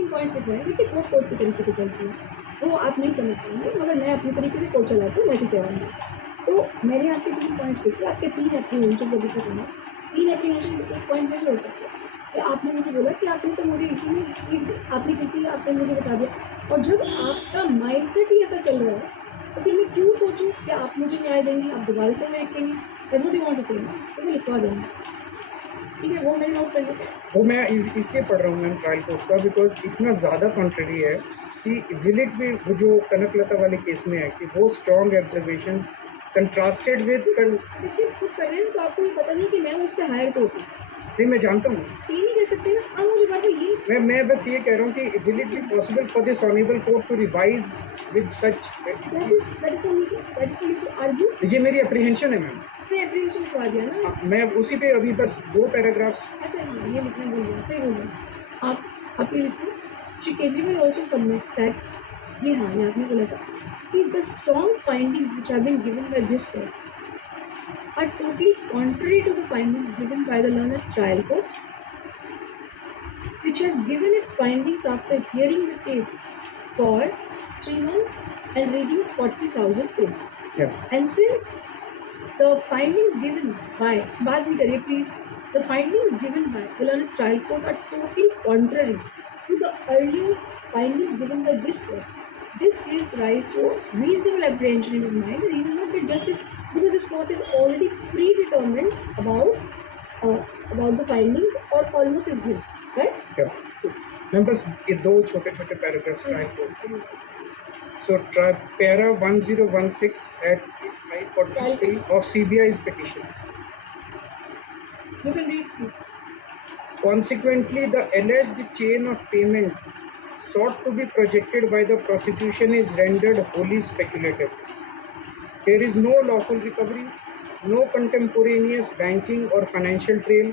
3 points लिखे हैं, देखिए वो कोर्ट के तरीके से चलती है, वो आप नहीं समझ पाएंगे, मगर मैं अपने तरीके से कोर्ट चलाती हूँ, मैं ऐसे चलाऊँगी। तो मैंने आपके 3 पॉइंट्स लिखे, आपके 3 एप्रीहेंशन अभी तक हैं। 3 एप्रीहेंशन एक पॉइंट में भी हो सकते हैं कि आपने मुझे बोला कि आपने तो मुझे इसी में आपने क्योंकि आपने मुझे बता दिया, और जब आपका माइंडसेट ही ऐसा चल रहा है तो फिर मैं क्यों सोचूं कि आप मुझे न्याय देंगी, आप दोबारा से मैं लिखेंगे, that's what you want to say ना, तो मैं लिखवा देंगे, ठीक है, वो मैंने नोट कर लिया। वो मैं इसलिए पढ़ रहा हूँ मैम ट्रायल कोर्ट का, बिकॉज इतना ज़्यादा कॉन्ट्ररी है कि विल इट भी वो जो कनकलता वाले केस में है कि वो स्ट्रॉन्ग ऑब्जर्वेशंस कंट्रास्टेड विद देखिए खुद कर रहे हैं तो आपको ये पता नहीं कि मैं उससे हायर कोर्ट हूँ, नहीं मैं जानता हूँ, ये नहीं कह सकते ना आप मुझे बात में ये मैं बस ये कह रहा हूँ कि will it be possible for this honourable court to revise with such, that is for me to argue. ये मेरी अप्रीहेंशन है मैम। मैं एप्रीहेंशन लिखवा दिया ना, मैं उसी पे अभी बस 2 पैराग्राफ्स। ऐसा हाँ ये लिखना भूल गया, सही बोल रहे आप ये लिखो, Shri Kejriwal also submits that, ये हाँ ये आपने बोला था कि the strong findings which have been given by this court are totally contrary to the findings given by the learned trial court, which has given its findings after hearing the case for 3 months and reading 40,000 cases. Yeah. And since the findings given by, baat nahi kariye please, the findings given by the learned trial court are totally contrary to the earlier findings given by this court, this gives rise to reasonable apprehension in his mind that he will not get justice, because this court is already predetermined about the findings or almost is guilt, right? Yeah. मैं बस ये 2 छोटे-छोटे paragraphs trial court. So para 1016 at 543 of CBI's petition. You can read please. Consequently, the alleged chain of payment sought to be projected by the prosecution is rendered wholly speculative. There is no lawful recovery, no contemporaneous banking or financial trail,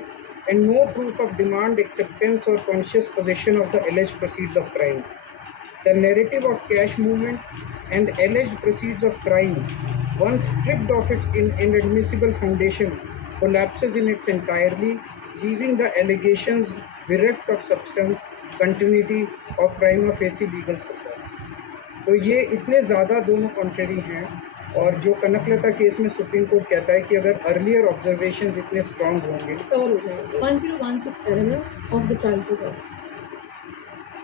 and no proof of demand, acceptance, or conscious possession of the alleged proceeds of crime. The narrative of cash movement and alleged proceeds of crime, once stripped of its inadmissible foundation, collapses in its entirety, leaving the allegations bereft of substance, continuity, or prima facie legal support. तो ये इतने ज़्यादा दोनों contrary हैं, और जो Kanaklata case में supreme court कहता है कि अगर अर्लियर ऑब्जर्वेशंस इतने स्ट्रॉन्ग होंगे, कवर हो जाएगा 1016 paragraph of the trial court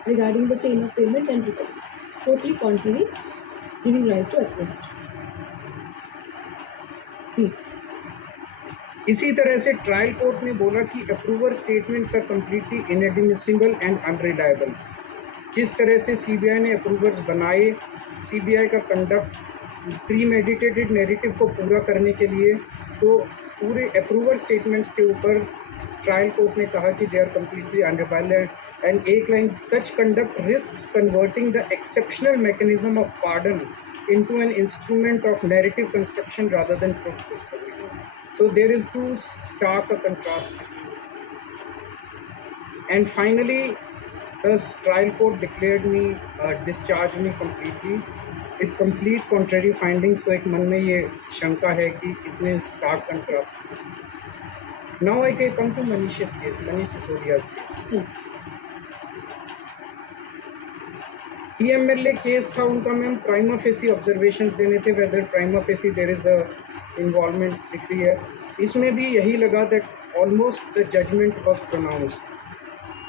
regarding the chain of payment and recovery, totally contrary, giving rise to apprehension. Please. इसी तरह से ट्रायल कोर्ट ने बोला कि approver statements are completely inadmissible and unreliable. जिस तरह से सीबीआई ने अप्रूवर्स बनाए, सीबीआई का कंडक्ट प्री मेडिटेटेड नैरेटिव को पूरा करने के लिए, तो पूरे अप्रूवर स्टेटमेंट्स के ऊपर ट्रायल कोर्ट ने कहा कि they are completely unreliable, and एक line, such conduct risks converting the exceptional mechanism of pardon into an instrument of narrative construction rather than truth discovery. So there is too stark a contrast. And finally, the trial court declared me, discharged me completely with complete contrary findings. तो एक मन में ये शंका है कि इतने stark contrast. Now I can come to Manish's case, Manish Sisodia's case. PMLA case था उनका मैम, प्राइमा फेसी ऑब्जर्वेशंस देने थे, whether prima facie there is a involvement दिख रही है। इसमें भी यही लगा that almost the judgment was pronounced.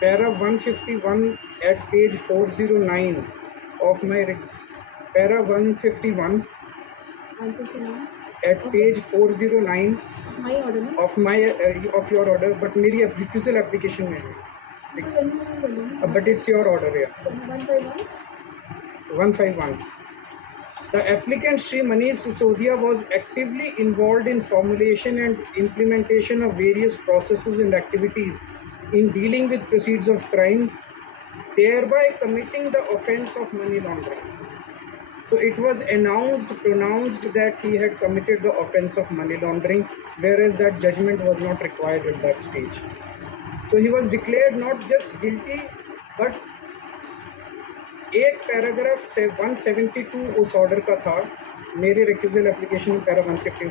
Para 151 at page 409 of my para 151 at page 409 of your order, but मेरी रिक्यूजल एप्लीकेशन में है, बट इट्स योर ऑर्डर है। 151. The applicant Sri Manish Sisodia was actively involved in formulation and implementation of various processes and activities in dealing with proceeds of crime, thereby committing the offence of money laundering. So it was pronounced that he had committed the offence of money laundering, whereas that judgment was not required at that stage. So he was declared not just guilty, but एक paragraph 172 उस order का था, मेरे recusal application में para 150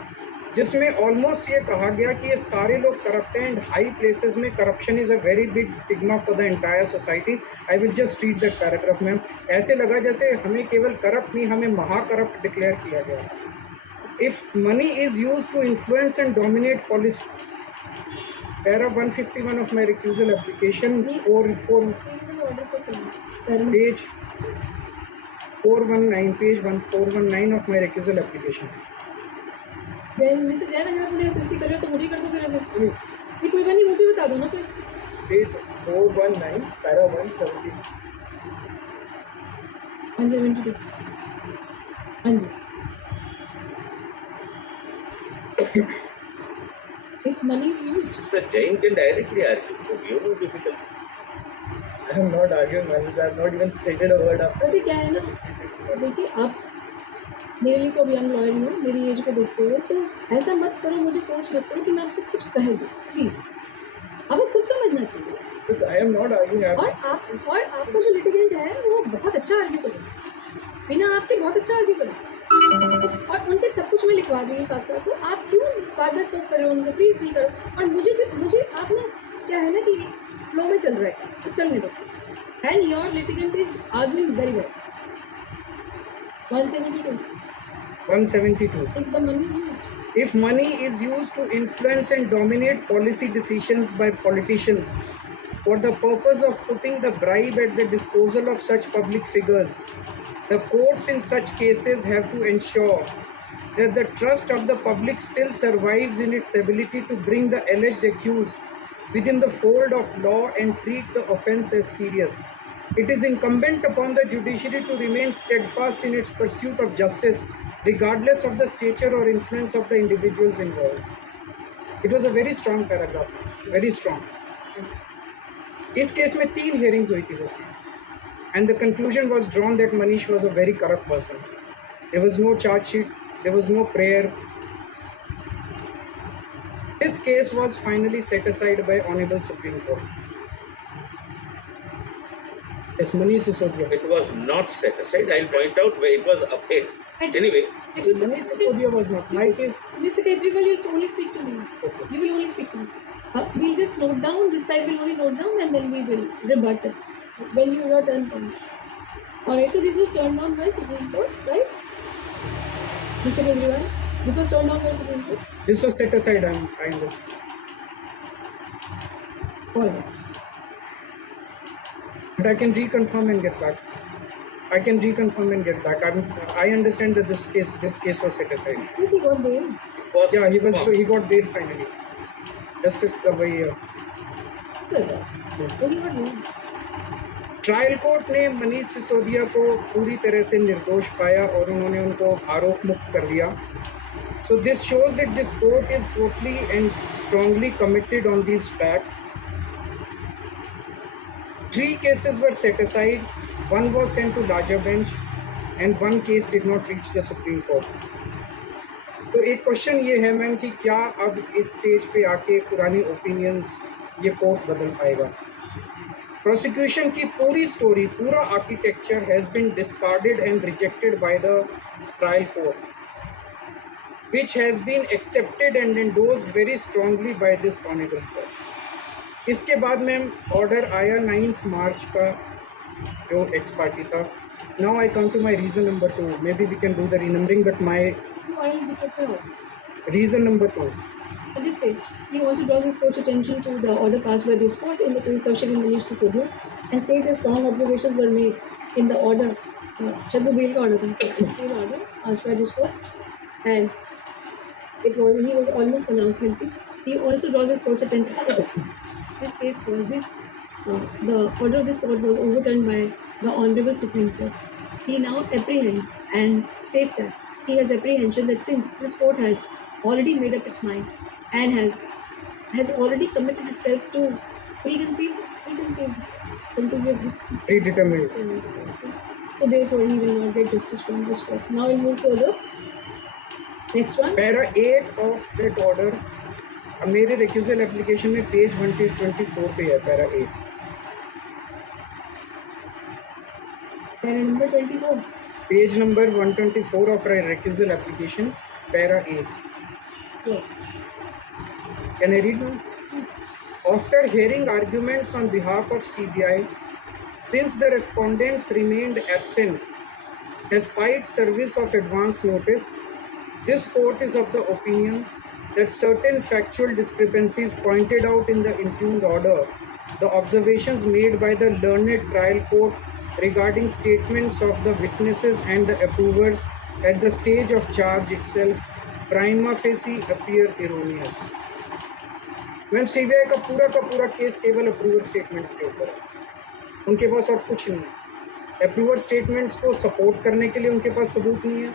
जिसमें almost ये कहा गया कि ये सारे लोग करप्ट हैं एंड हाई प्लेसेस में corruption is a very big stigma for the entire society. I will just read that paragraph ma'am. ऐसे लगा जैसे हमें केवल करप्ट नहीं, हमें महाकरप्ट डिक्लेयर किया गया. If money is use to influence and dominate policy, para 151 of my recusal application, order को करना page 419, page 1419 of my recusal application. Jain mister Jain, अगर आप मुझे असिस्ट कर रहे हो तो मुझे कर दो फिर असिस्ट. जी कोई बात नहीं, मुझे बता दो ना फिर. Page 419, para 170. 172. हाँ जी. If money is used, Mr. Jain can directly argue. So you know difficult. I am not arguing, I have not even stated a word of. पता क्या है ना, देखिए आप मेरे लिए तो अभी हम लॉयर हूँ, मेरी एज को देखते हुए तो ऐसा मत करो, मुझे फोर्स मत करो कि मैं आपसे कुछ कह दूँ प्लीज़. आपको खुद समझना चाहिए. Because I am not arguing. और आपका जो लिटिगेंट है वो बहुत अच्छा आर्ग्यू करेगा, बिना आपके बहुत अच्छा आर्ग्यू करेगा. और उनके सब कुछ मैं लिखवा दी हूँ साथ साथ. तो आप क्यों बार बार टॉक करो उनको, प्लीज़ नहीं करो. और मुझे आप ना क्या है ना कि फ्लो में चल रहा है तो चलने दो. And your litigant is arguing very well. 172. 172. If the money is used, If money is used to influence and dominate policy decisions by politicians for the purpose of putting the bribe at the disposal of such public figures, the courts in such cases have to ensure that the trust of the public still survives in its ability to bring the alleged accused within the fold of law and treat the offence as serious. It is incumbent upon the judiciary to remain steadfast in its pursuit of justice, regardless of the stature or influence of the individuals involved. It was a very strong paragraph, very strong. इस case में 3 hearings हुई थी उसमें, and the conclusion was drawn that Manish was a very corrupt person. There was no charge sheet, there was no prayer. This case was finally set aside by Honorable Supreme Court. Yes, Manish Sisodia. It was not set aside. I'll point out where it was upheld. Anyway, Manish Sisodia was not. My case. Mr. Kejriwal, you only speak to me. Okay. You will only speak to me. We'll just note down, this side will only note down and then we will rebut it when your turn comes. Alright, so this was turned down by Supreme Court, right? Mr. Kejriwal, this was turned down by Supreme Court? This was set aside, I understand. Alright. But I can reconfirm and get back. I can reconfirm and get back. I understand that this case was set aside. Since he got bail. it was Yeah, confirmed. he got bail finally. Justice Gavai. So that. When he got bail. Trial court ने मनीष सिसोदिया को पूरी तरह से निर्दोष पाया और उन्होंने उनको आरोप मुक्त कर दिया. So this shows that this court is totally and strongly committed on these facts. 3 cases were set aside, 1 was sent to larger bench and 1 case did not reach the Supreme Court. तो एक question ये है ma'am कि क्या अब इस stage पे आके पुरानी ओपिनियंस ये कोर्ट बदल पाएगा? प्रोसिक्यूशन की पूरी स्टोरी, पूरा architecture has been discarded and rejected by the trial court, which has been accepted and endorsed very strongly by this honorable court. इसके बाद मैम ऑर्डर आया 9 मार्च का जो एक्स पार्टी था. Now I come to my reason number 2. Maybe we can do the renumbering but my No, I will be kept. Reason number 2. This says, he also draws his court's attention to the order passed by this court in the case of Shri Manish Sisodia and says that strong observations were made in the order, जब वो bail का order था, bail order passed by this court, and he was almost pronounced guilty. He also draws his court's attention. This case was the order of this court was overturned by the Honorable Supreme Court. He now apprehends and states that he has apprehension that since this court has already made up its mind and has already committed itself to preconceived predetermined. so therefore he will not get justice from this court. Now we'll move to the next one. Para 8 of that order मेरे recusal application में page 124 पे है. Para 8. Para number 24. Page number 124 of recusal application, para 8. Yeah. Can I read now? After hearing arguments on behalf of CBI, since the respondents remained absent despite service of advance notice, this court is of the opinion that certain factual discrepancies pointed out in the impugned order, the observations made by the learned trial court regarding statements of the witnesses and the approvers at the stage of charge itself, prima facie appear erroneous. Ma'am CBI का पूरा case केवल approval statements के ऊपर है, उनके पास और कुछ नहीं है। अप्रूवल स्टेटमेंट्स को सपोर्ट करने के लिए उनके पास सबूत नहीं है,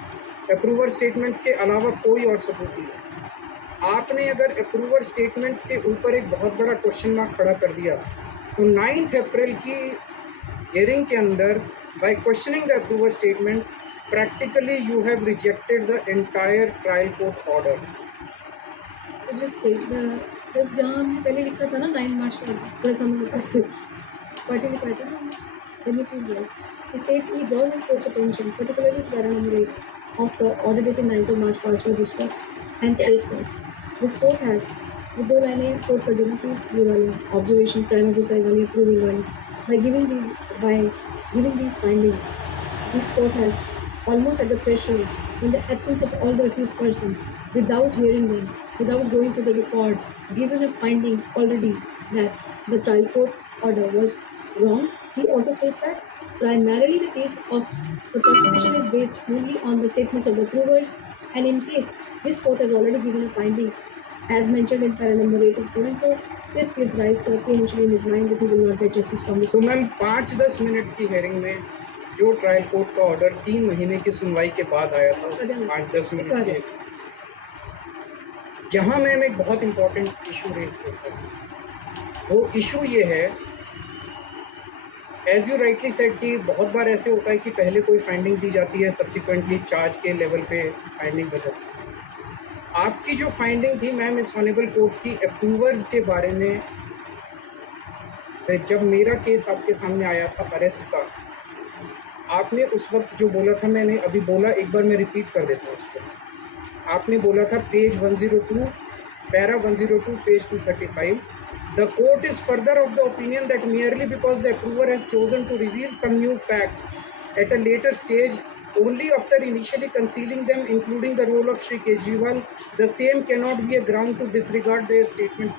अप्रूवल स्टेटमेंट्स के अलावा कोई और सबूत नहीं है। आपने अगर अप्रूवल स्टेटमेंट्स के ऊपर एक बहुत बड़ा क्वेश्चन मार्क खड़ा कर दिया तो 9 अप्रैल की हियरिंग के अंदर by questioning the approval statements practically you have rejected the entire trial court order. तो जिस बस जहाँ हमने पहले लिखा था ना 9 मार्च का थोड़ा समय पार्टी लिखा था then it is right. He states he draws his court's attention, particularly to para number 8 of the order dated 9th of March transfer this court, and states that this court has with दो लाइनें court कर देना please, ये वाली observation prime officer वाली approving वाली, by giving these findings this court has almost at the threshold in the absence of all the accused persons without hearing them, without going to the record, given a finding already that the trial court order was wrong. He also states that primarily the case of the prosecution is based only on the statements of the provers, and in case this court has already given a finding as mentioned in para number 8 of so and so, this gives rise to apprehension in his mind that he will not get justice from this. तो ma'am 5-10 minute की hearing में जो trial court का order 3 महीने की सुनवाई के बाद आया था, 5-10 मिनट के, जहाँ मैम एक बहुत इंपॉर्टेंट इशू रेस होता है। वो इशू ये है, एज यू राइटली सेड कि बहुत बार ऐसे होता है कि पहले कोई फाइंडिंग दी जाती है, सब्सिक्वेंटली चार्ज के लेवल पे फाइंडिंग बदलती है। आपकी जो फाइंडिंग थी मैम इस ऑनेबल कोर्ट की अप्रूवर्स के बारे में, जब मेरा केस आपके सामने आया था अरेस्ट का, आपने उस वक्त जो बोला था, मैंने अभी बोला, एक बार मैं रिपीट कर देता हूँ उसको। आपने बोला था page 102 para 102 page 235, the court is further of the opinion that merely because the approver has chosen to reveal some new facts at a later stage only after initially concealing them, including the role of Shri Kejriwal, the same cannot be a ground to disregard their statements.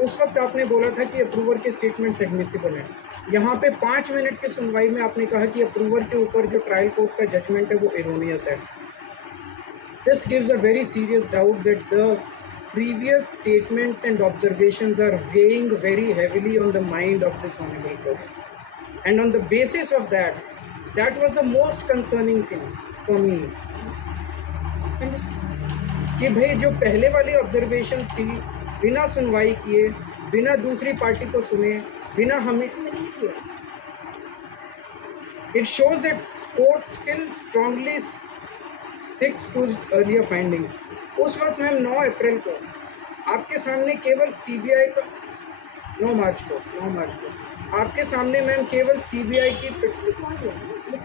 उस वक्त आपने बोला था कि approver के statements admissible हैं। यहाँ पे 5 मिनट की सुनवाई में आपने कहा कि अप्रूवर के ऊपर जो ट्रायल कोर्ट का जजमेंट है वो एरोनियस है। This gives a very serious doubt that the previous statements and observations are weighing very heavily on the mind of this honorable court. And on the basis of that, that was the most concerning thing for me. कि भाई जो पहले वाली observations थी, बिना सुनवाई किए, बिना दूसरी पार्टी को सुने, बिना हमें, it shows that court still strongly sticks to its earlier findings. उस वक्त मैम 9 अप्रैल को आपके सामने केवल सीबीआई का 9 मार्च को आपके सामने मैम केवल सीबीआई की,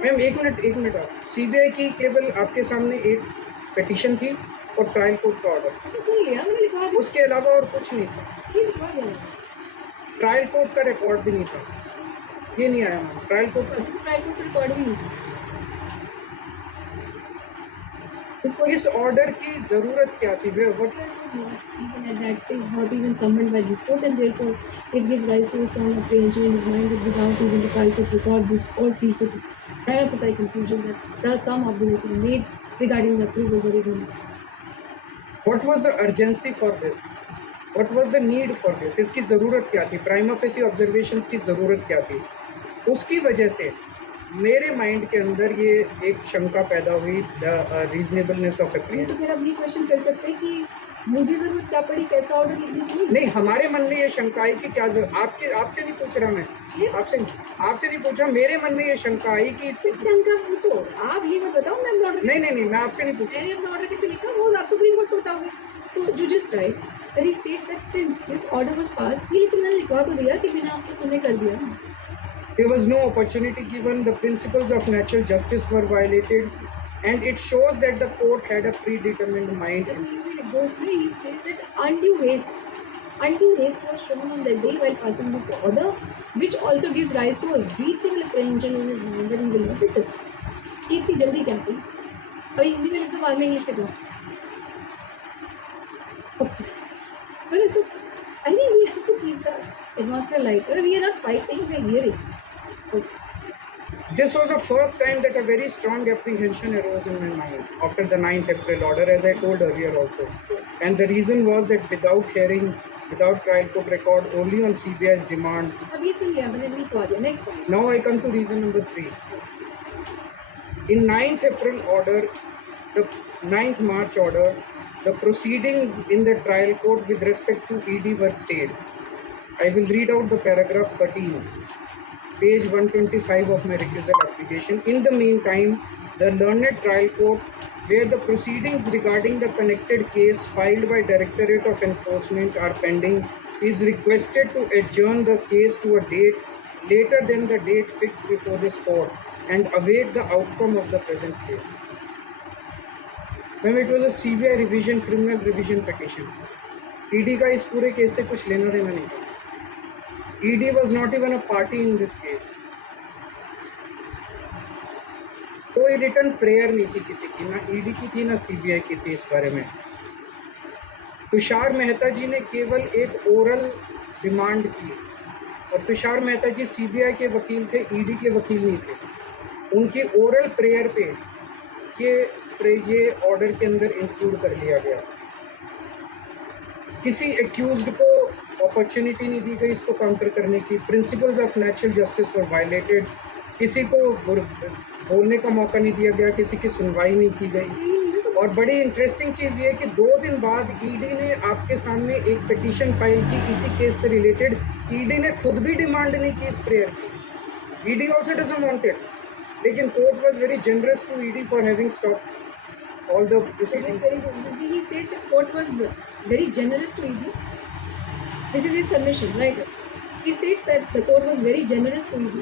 मैम एक मिनट सीबीआई की केवल आपके सामने एक पिटीशन थी और ट्रायल कोर्ट का ऑर्डर, सुन लिया मैंने, लिखवा दिया, उसके अलावा और कुछ नहीं था। लिखवा दिया, ट्रायल कोर्ट का रिकॉर्ड भी नहीं था, ये नहीं आया मैम ट्रायल कोर्ट का। ट्रायल कोर्ट रिकॉर्ड भी नहीं था। इस ऑर्डर की ज़रूरत क्या थी? Even at that stage, not even summoned by this court, and therefore it gives rise to a strong apprehension in his mind that without even the trial court record, this court reached a prior precise conclusion that there are some observations made regarding the approval of the regulations. What was the urgency for this? What was the need for this? इसकी ज़रूरत क्या थी? Prima facie observations की ज़रूरत क्या थी? उसकी वजह से मेरे माइंड के अंदर ये एक शंका पैदा हुई, द रीजनेबलनेस ऑफ तो एप्रीहेंशन। फिर अब ये क्वेश्चन कर सकते हैं कि मुझे ज़रूरत क्या पड़ी, कैसा ऑर्डर लिखने की? नहीं, हमारे मन में ये शंका आई कि क्या आपसे नहीं पूछ रहा मैं, आपसे नहीं पूछा, मेरे मन में ये शंका आई कि इसकी शंका पूछो, आप ये मत बताओ मैं ऑर्डर, नहीं मैं आपसे नहीं पूछा। मैंने अपना ऑर्डर कैसे लिखा वो आप सुप्रीम कोर्ट को बताओगे। So you just right that he states that since this order was passed, ये लेकिन मैंने लिखवा तो दिया कि बिना आपको सुने कर दिया ना। There was no opportunity given, the principles of natural justice were violated, and it shows that the court had a predetermined mind. इसमें लिख goes through, he says that undue haste was shown on that day while passing this order, which also gives rise to a reasonable apprehension in his mind that he will not get justice. कि इतनी जल्दी क्या थी? अभी हिंदी में लिख दो, बाद में इंग्लिश लिख दो. Okay. Well, so I think we have to keep the atmosphere lighter. We are not fighting, we are hearing. Okay. This was the first time that a very strong apprehension arose in my mind after the 9th April order, as I told earlier also. Yes. And the reason was that without hearing, without trial court record, only on CBI's demand. अब ये सुन लिया मैंने, नहीं कहा दिया. Next point. Now I come to reason number 3. Yes, yes. In 9th April order, the 9th March order, the proceedings in the trial court with respect to ED were stayed. I will read out the paragraph 13, page 125 of my recusal application. In the meantime, the learned trial court, where the proceedings regarding the connected case filed by Directorate of Enforcement are pending, is requested to adjourn the case to a date later than the date fixed before this court and await the outcome of the present case. Ma'am, it was a CBI revision, criminal revision petition. ED का इस पूरे case से कुछ लेना देना नहीं था. ED was not even a party in this case. कोई रिटर्न प्रेयर नहीं थी किसी की, ना ED की थी ना CBI की थी इस बारे में. तुषार मेहता जी ने केवल एक ओरल डिमांड की और तुषार मेहता जी CBI के वकील थे, ED के वकील नहीं थे. उनकी ओरल प्रेयर पे ये ऑर्डर के अंदर इंक्लूड कर लिया गया. किसी एक्यूज्ड को अपॉर्चुनिटी नहीं दी गई इसको काउंटर करने की. Principles of natural justice were violated. किसी को बोलने का मौका नहीं दिया गया, किसी की सुनवाई नहीं की गई. और बड़ी इंटरेस्टिंग चीज़ ये है कि 2 दिन बाद ED ने आपके सामने एक पिटीशन फाइल की इसी केस से रिलेटेड. ED ने खुद भी डिमांड नहीं की इस प्रेयर की. ED also doesn't want it. लेकिन court was very generous to ED for having stop all the proceedings. He states that court was very generous to ED. This is his submission, right? He states that the court was very generous to ED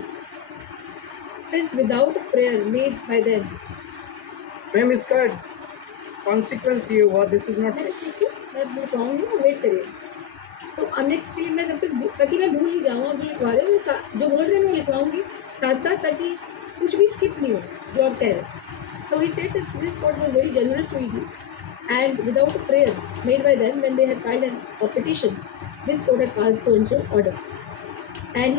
since without a prayer made by them. Ma'am इसका consequence ये हुआ, this is not. मैं कहूँगी ना, wait करिए. सो अब next के लिए मैं तब तक ताकि मैं भूल नहीं जाऊँ, जो लिखवा रहे हैं जो बोल रहे हैं मैं लिखवाऊँगी साथ साथ, ताकि कुछ भी स्किप नहीं हो जो आप कह रहे हैं. So he stated that this court was very generous to ED, and without a prayer made by them when they had filed a petition, this court had passed so and so order. And